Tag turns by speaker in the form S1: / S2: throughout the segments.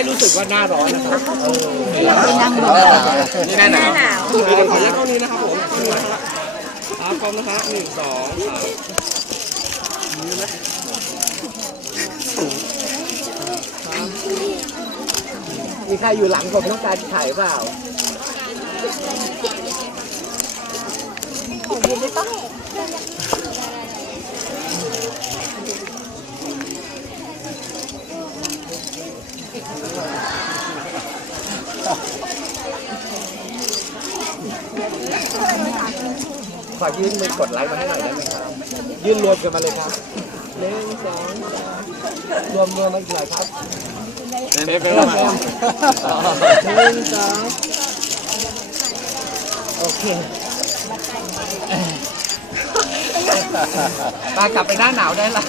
S1: ให้รู้สึกว่าหน้าร้อนนะครับเออ
S2: นั่งดู
S1: นี่หน้าหนาวขออนุญาตเท่านี้นะครับผมเท่านี้นะครับพร้อมนะฮะหนึ่งสองสามนี่ไหมมีใครอยู่หลังผมต้องการถ่ายเปล่าของ ยื่นมือกดไลค์มาให้หน่อยได้ไหมครับ ยื่นรวมกันมาเลยครับหนึ่งสองสามรวมรวมมาอีกหน่อยครับเป็นเป็นมาหนึ่งสองโอเคตากลับไปหน้าหนาวได้ละ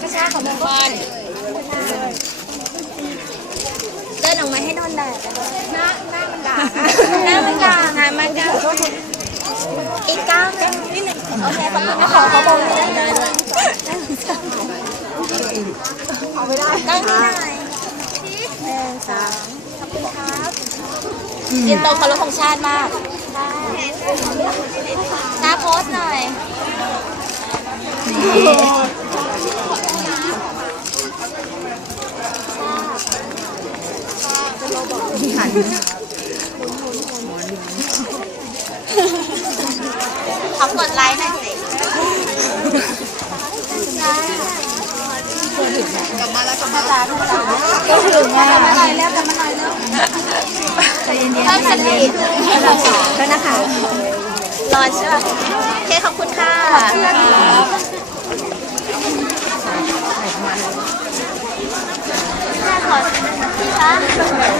S3: กระชากของมงคลเดินออกมาใหน้าหน้ามันด่างหน้ามันด่างอะมันด่างอีกก้าวหนึงนิดหนึ่งโอเคขอบคุณนะคะขอบคุณได้เลยเอาไปได้ตั้งที่ไหนหนึ่งสองขอบคุณครับเรียนโตเคารพของชาติมากหน้าโพสหน่อย ขอกดไลค์หน่อยสิกลับมาแล้วกลับมาแล้วก็ถึงแล้วกลับมาหน่อยแล้วกลับมาหน่อยแล้วใจเย็นๆเพิ่มสติด้วนะคะรอใช่ไหมโอเคขอบคุณค่ะขอพี่คะ